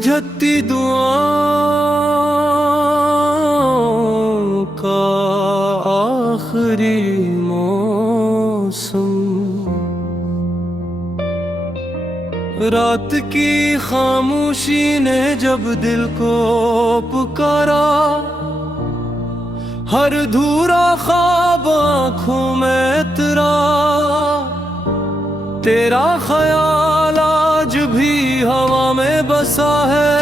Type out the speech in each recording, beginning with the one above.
उलझती दुआओं का आखिरी मौसम, रात की खामोशी ने जब दिल को पुकारा, हर धूरा ख्वाब आँखों में तेरा, तेरा ख्याल आज भी हवा में बसा है,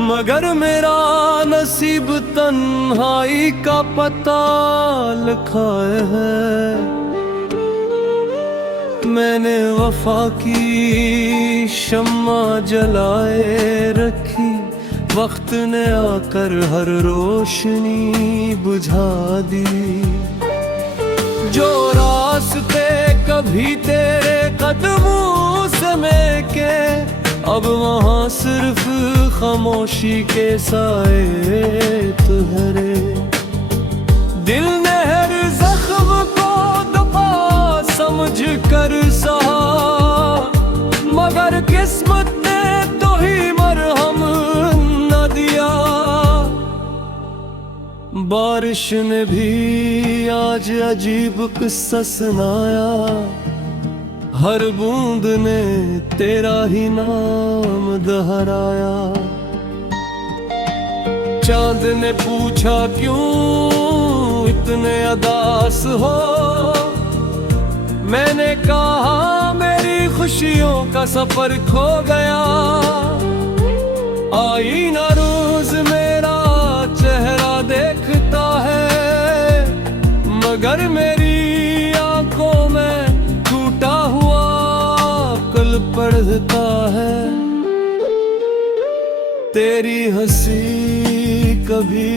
मगर मेरा नसीब तन्हाई का पता लिखा है। मैंने वफा की शम्मा जलाए रखी, वक्त ने आकर हर रोशनी बुझा दी। जो रास्ते कभी तेरे कदमों से महके, अब वहाँ सिर्फ खामोशी के साए तुहरे। दिल ने हर जख्म को दफा समझ कर सहा, मगर किस्मत ने तो ही मरहम न दिया। बारिश ने भी आज अजीब किस्सा सुनाया, हर बूंद ने तेरा ही नाम दोहराया। चांद ने पूछा क्यों इतने उदास हो, मैंने कहा मेरी खुशियों का सफर खो गया। आईना रोज मेरा चेहरा देखता है, मगर मेरी आंखों में टूटा हुआ कल पढ़ता है। तेरी हंसी कभी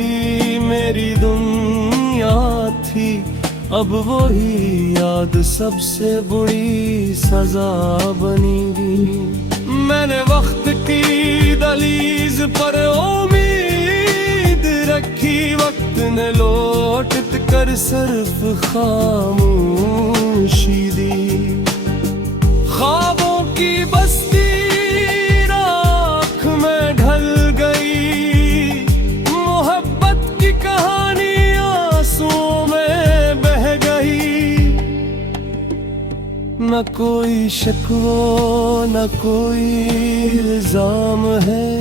मेरी दुनिया थी, अब वही याद सबसे बुरी सजा बनेगी। मैंने वक्त की दहलीज पर उम्मीद रखी, वक्त ने लौट कर सिर्फ खामोशी दी। ख्वाबों की बस्ती राख में ढल गई, मोहब्बत की कहानी आंसुओं में बह गई। न कोई शिकवा न कोई इल्जाम है,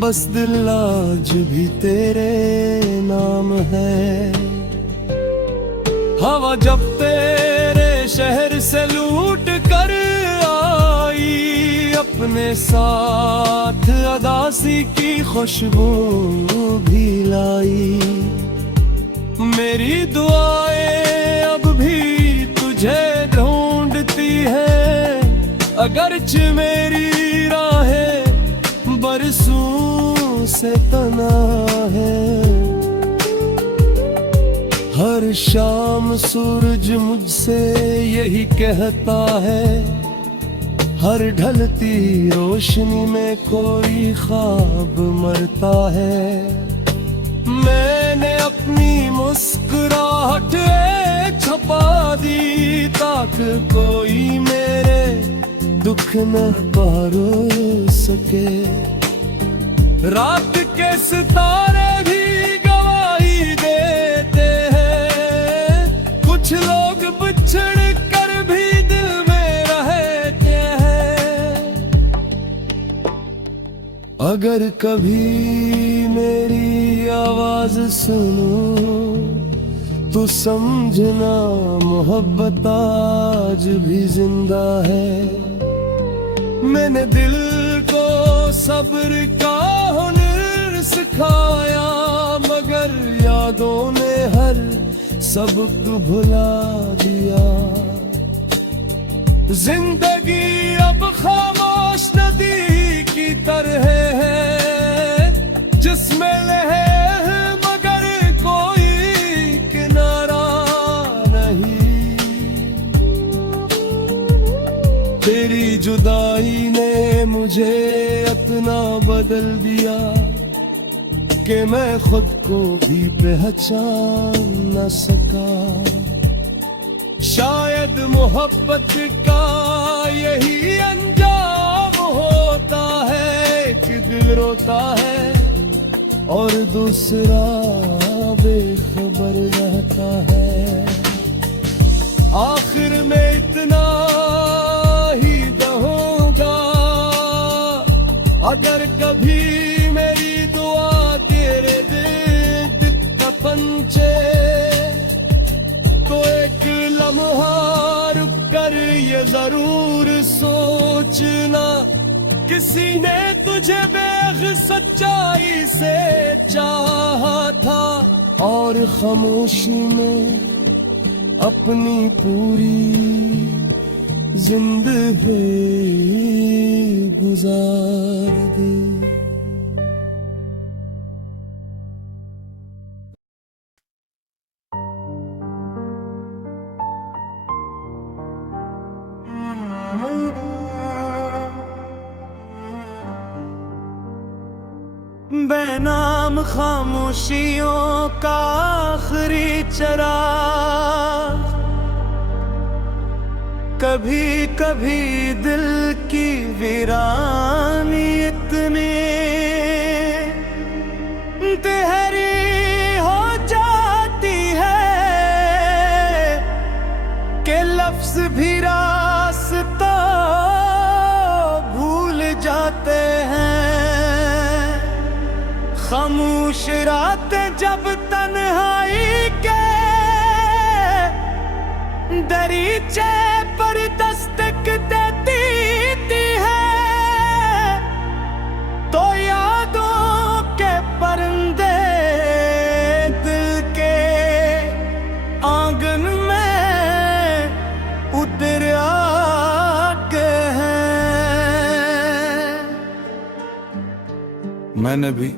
बस दिल आज भी तेरे नाम है। हवा जब तेरे शहर से लूट कर आई, अपने साथ अदासी की खुशबू भी लाई। मेरी दुआएं अब भी तुझे ढूंढती है, अगरचे मेरी राहें बरसों से तना है। हर शाम सूरज मुझसे यही कहता है, हर ढलती रोशनी में कोई ख्वाब मरता है। मैंने अपनी मुस्कुराहट छुपा दी, ताकि कोई मेरे दुख न परो सके। रात के सितारे भी गवाही देते हैं, कुछ लोग बिछड़ कर भी दिल में रहते हैं। अगर कभी मेरी आवाज सुनो तो समझना मोहब्बत आज भी जिंदा है। मैंने दिल को सब्र का हुनर सिखाया, मगर यादों ने हर सबक भुला दिया। जिंदगी अब खामोश नदी की तरह है, जिसमें लहर मगर कोई किनारा नहीं। तेरी जुदाई ने मुझे इतना बदल दिया कि मैं खुद को भी पहचान न सका। शायद मोहब्बत का यही अंजाम होता एक रोता है और दूसरा बेखबर रहता है। आखिर में इतना ही कहूँगा, अगर कभी मेरी दुआ तेरे दिल न पंचे तो एक लम्हा रुक कर ये जरूर सोचना, किसी ने तुझे बेग सच्चाई से चाहा था और खामोशी में अपनी पूरी जिंदगी गुजार दी। बेनाम खामोशियों का आखिरी चराग, कभी कभी दिल की वीरानी इतनी गहरी हो जाती है कि लफ्ज भी रास्ता भूल जाते हैं। खामोश रातें जब तन्हाई के दरीचे पर दस्तक देती है, तो यादों के परिंदे दिल के आंगन में उतर आते हैं। मैंने भी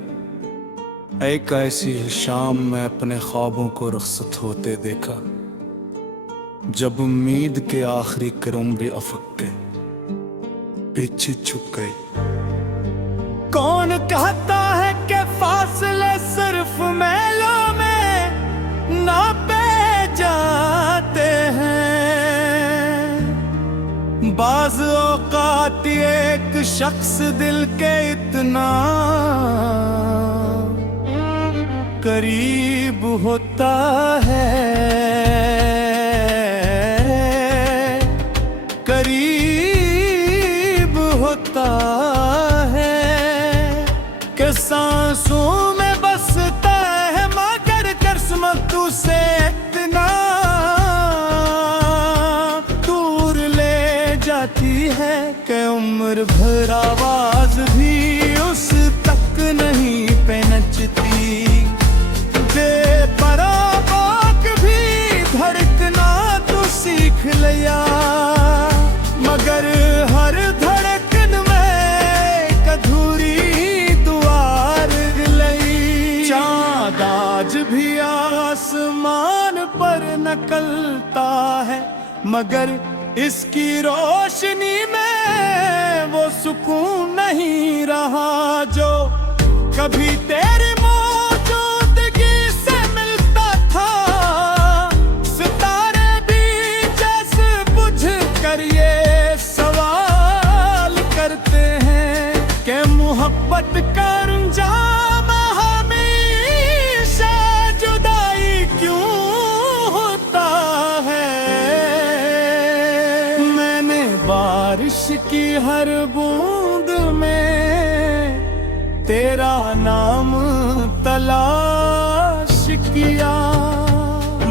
एक ऐसी शाम में अपने ख्वाबों को रुखसत होते देखा, जब उम्मीद के आखिरी करम भी अफक गए, पीछे छुप गए। कौन कहता है कि फासले सिर्फ मैलों में नापे जाते हैं। बाज़ औक़ात एक शख्स दिल के इतना करीब होता है, करीब होता है कि सांसों में बसता है, मगर किस्मत से इतना दूर ले जाती है कि उम्र भर आवाज भी उस तक नहीं पहुंचती। बेपराबाक भी धड़कना तो सीख लिया, मगर हर धड़कन में अधूरी दुआर लई। चाँद आज भी आसमान पर निकलता है, मगर इसकी रोशनी में वो सुकून नहीं रहा जो कभी तेरे मोहब्बत का अंजाम हमेशा जुदाई क्यों होता है। मैंने बारिश की हर बूंद में तेरा नाम तलाश किया,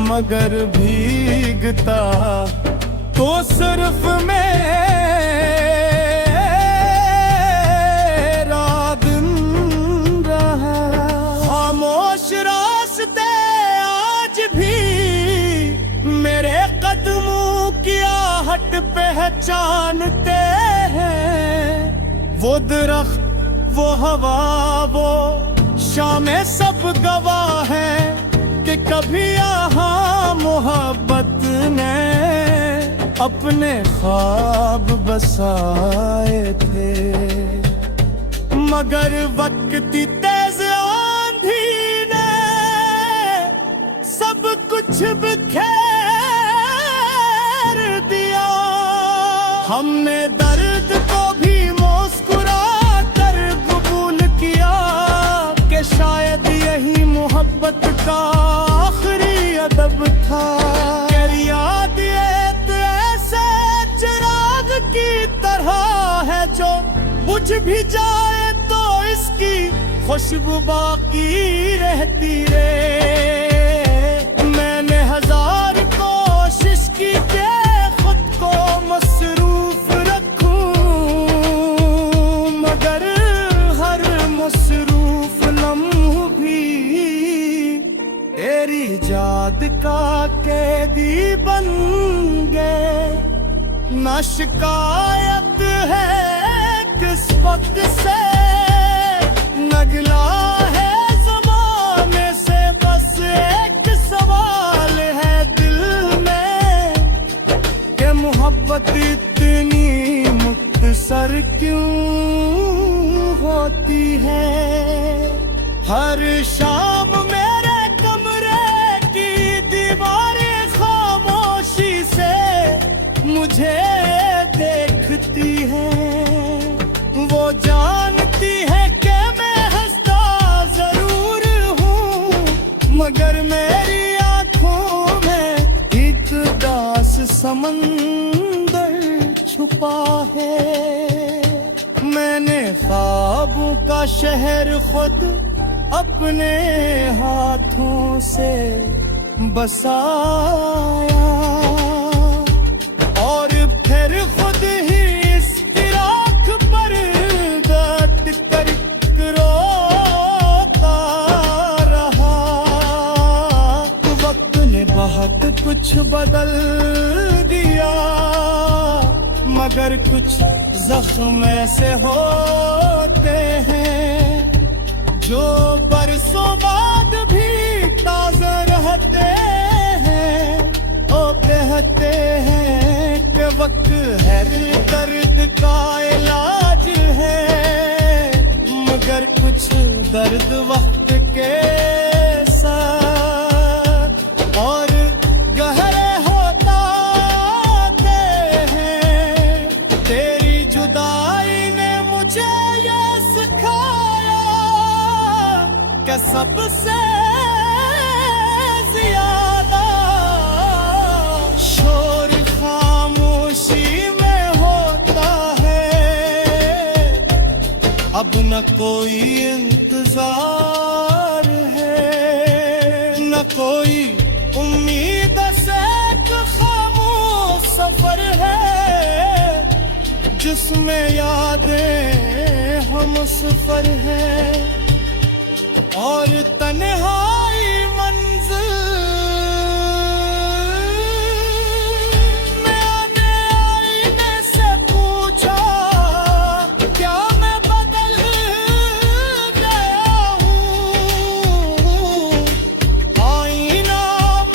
मगर भीगता तो सिर्फ मैं पहचानते हैं। वो दरख्त, वो हवा, वो शामें सब गवाह हैं कि कभी यहाँ मोहब्बत ने अपने ख्वाब बसाए थे, मगर वक्ती तेज आंधी ने सब कुछ बिखेर दिया। हमने दर्द को भी मुस्कुरा कर कबूल कुछ भी जाए तो इसकी खुशबू बाकी रहती रे। मैंने हजार कोशिश की कि खुद को मसरूफ रखूं, मगर हर मसरूफ लम्हा भी तेरी याद का कैदी बन गए। ना शिकायत है किस वक्त से, न गिला है ज़माने से, बस एक सवाल है दिल में कि मोहब्बत इतनी मुख्तसर क्यों होती है। हर शाम मेरे कमरे की दीवारें खामोशी से मुझे देखती है। वो जानती है कि मैं हंसता जरूर हूँ, मगर मेरी आंखों में एक दास समंदर छुपा है। मैंने ख्वाबों का शहर खुद अपने हाथों से बसाया, और फिर खुद ही इस इराक पर गत कर रोता रहा। वक्त ने बहुत कुछ बदल दिया, मगर कुछ जख्म ऐसे होते हैं जो बरसों बाद भी ताज़ा रहते हैं। ओ कहते हैं कि वक्त है दर्द का इलाज है, मगर कुछ दर्द वक्त के साथ और गहरे होता हैं। तेरी जुदाई ने मुझे ये सिखाया कि सबसे ज्यादा शोर खामोशी में होता है। अब न कोई इंतजार है, न कोई उम्मीद से, एक खामोश सफर है जिसमें यादें हम सफर है। और तन्हाई मंजिल मैंने आईने से पूछा, क्या मैं बदल गया हूँ? आईना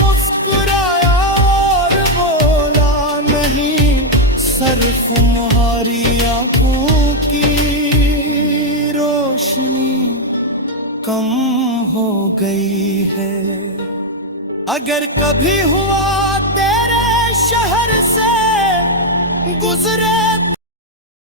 मुस्कुराया और बोला, नहीं, सिर्फ तुम्हारी आंखों की रोशनी कम हो गई है। अगर कभी हुआ तेरे शहर से गुजरे